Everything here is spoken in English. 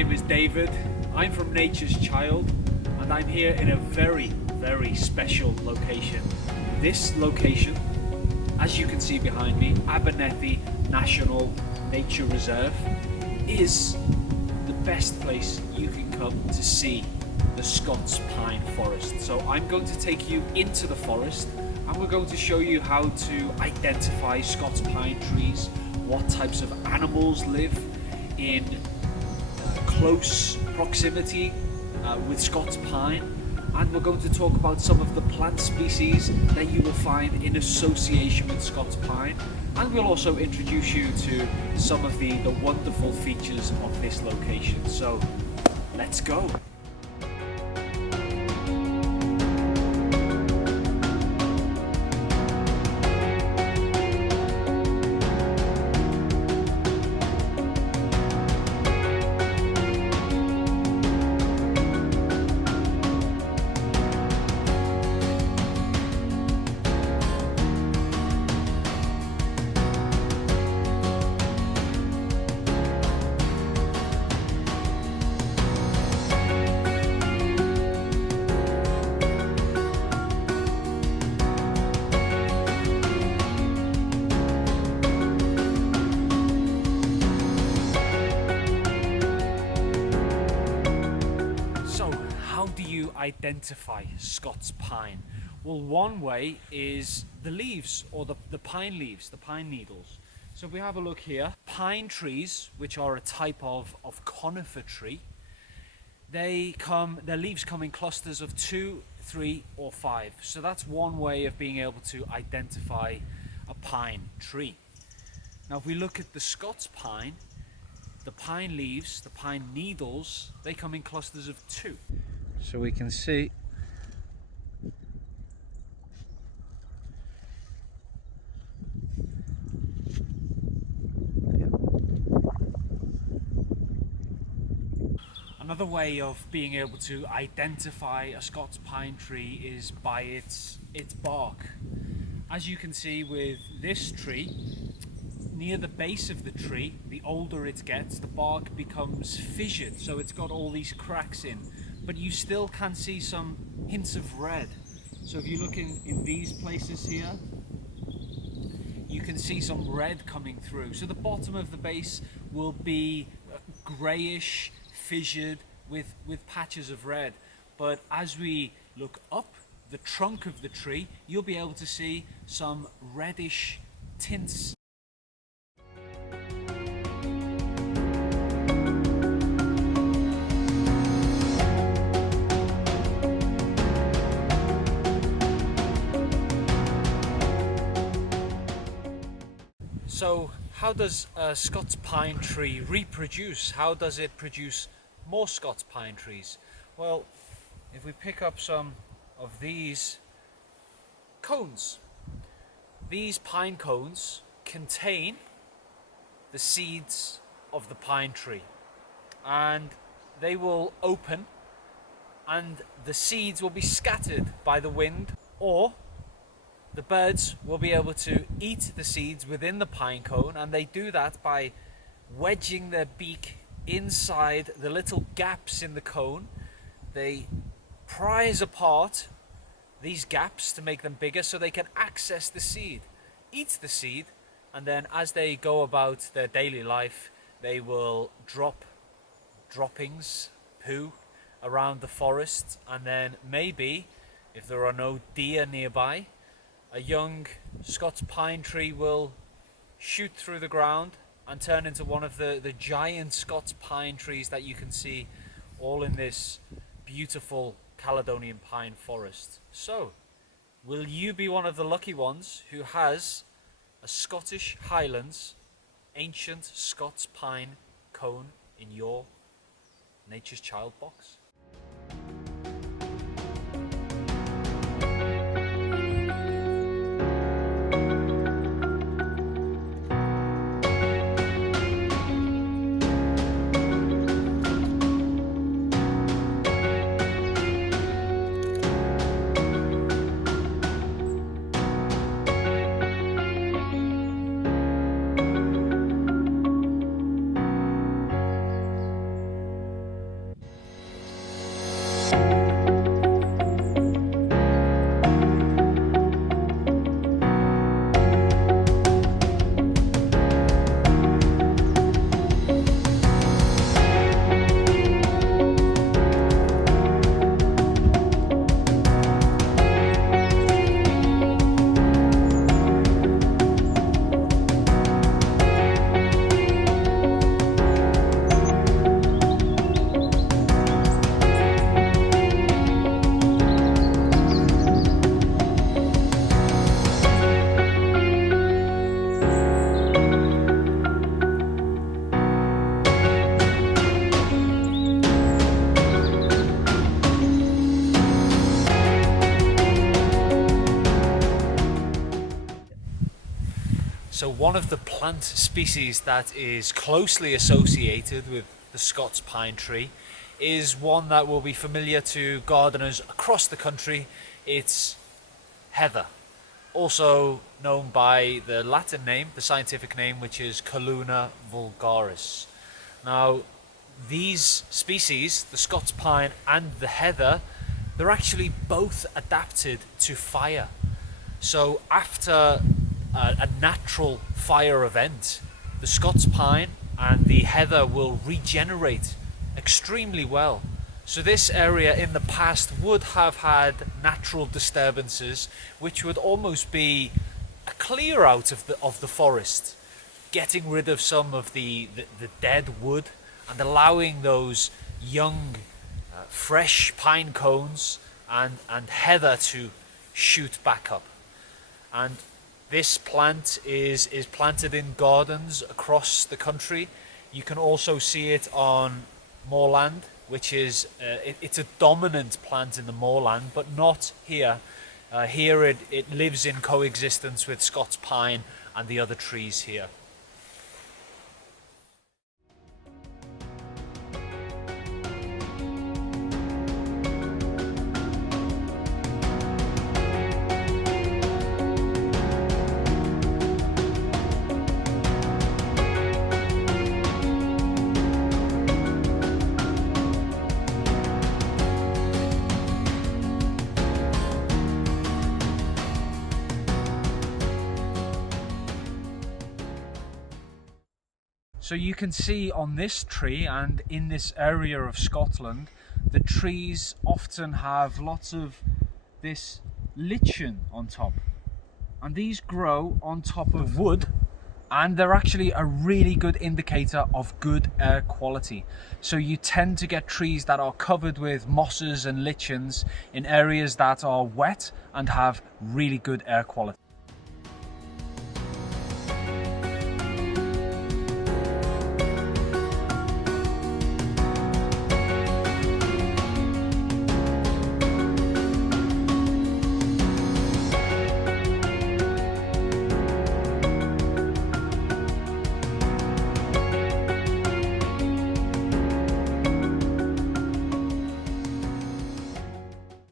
name is David. I'm from Nature's Child, and I'm here in a very, very special location. This location, as you can see behind me, Abernethy National Nature Reserve, is the best place you can come to see the Scots Pine Forest. So I'm going to take you into the forest and we're going to show you how to identify Scots pine trees, what types of animals live in close proximity with Scots pine, and we're going to talk about some of the plant species that you will find in association with Scots pine, and we'll also introduce you to some of the wonderful features of this location. So let's go. How do you identify Scots pine? Well, one way is the leaves, or the pine leaves, the pine needles. So if we have a look here, pine trees, which are a type of conifer tree, their leaves come in clusters of 2, 3 or 5. So that's one way of being able to identify a pine tree. Now if we look at the Scots pine, the pine leaves, the pine needles, they come in clusters of 2. So we can see another way of being able to identify a Scots pine tree is by its bark. As you can see with this tree, near the base of the tree, the older it gets, the bark becomes fissured, so it's got all these cracks in. But you still can see some hints of red. So if you look in these places here, you can see some red coming through. So the bottom of the base will be greyish, fissured, with patches of red. But as we look up the trunk of the tree, you'll be able to see some reddish tints. So how does a Scots pine tree reproduce? How does it produce more Scots pine trees? Well, if we pick up some of these cones, these pine cones contain the seeds of the pine tree, and they will open and the seeds will be scattered by the wind, or the birds will be able to eat the seeds within the pine cone, and they do that by wedging their beak inside the little gaps in the cone. They prise apart these gaps to make them bigger so they can access the seed, eat the seed, and then as they go about their daily life, they will drop droppings, poo, around the forest, and then maybe, if there are no deer nearby, a young Scots pine tree will shoot through the ground and turn into one of the giant Scots pine trees that you can see all in this beautiful Caledonian pine forest. So, will you be one of the lucky ones who has a Scottish Highlands ancient Scots pine cone in your Nature's Child box? So one of the plant species that is closely associated with the Scots pine tree is one that will be familiar to gardeners across the country. It's heather, also known by the Latin name, the scientific name, which is Calluna vulgaris. Now, these species, the Scots pine and the heather, they're actually both adapted to fire. So after a natural fire event, the Scots pine and the heather will regenerate extremely well. So this area in the past would have had natural disturbances, which would almost be a clear out of the forest, getting rid of some of the dead wood and allowing those young, fresh pine cones and heather to shoot back up. And this plant is planted in gardens across the country. You can also see it on moorland, which is it's a dominant plant in the moorland, but not here. Here it lives in coexistence with Scots pine and the other trees here. So you can see on this tree and in this area of Scotland, the trees often have lots of this lichen on top. And these grow on top of wood, and they're actually a really good indicator of good air quality. So you tend to get trees that are covered with mosses and lichens in areas that are wet and have really good air quality.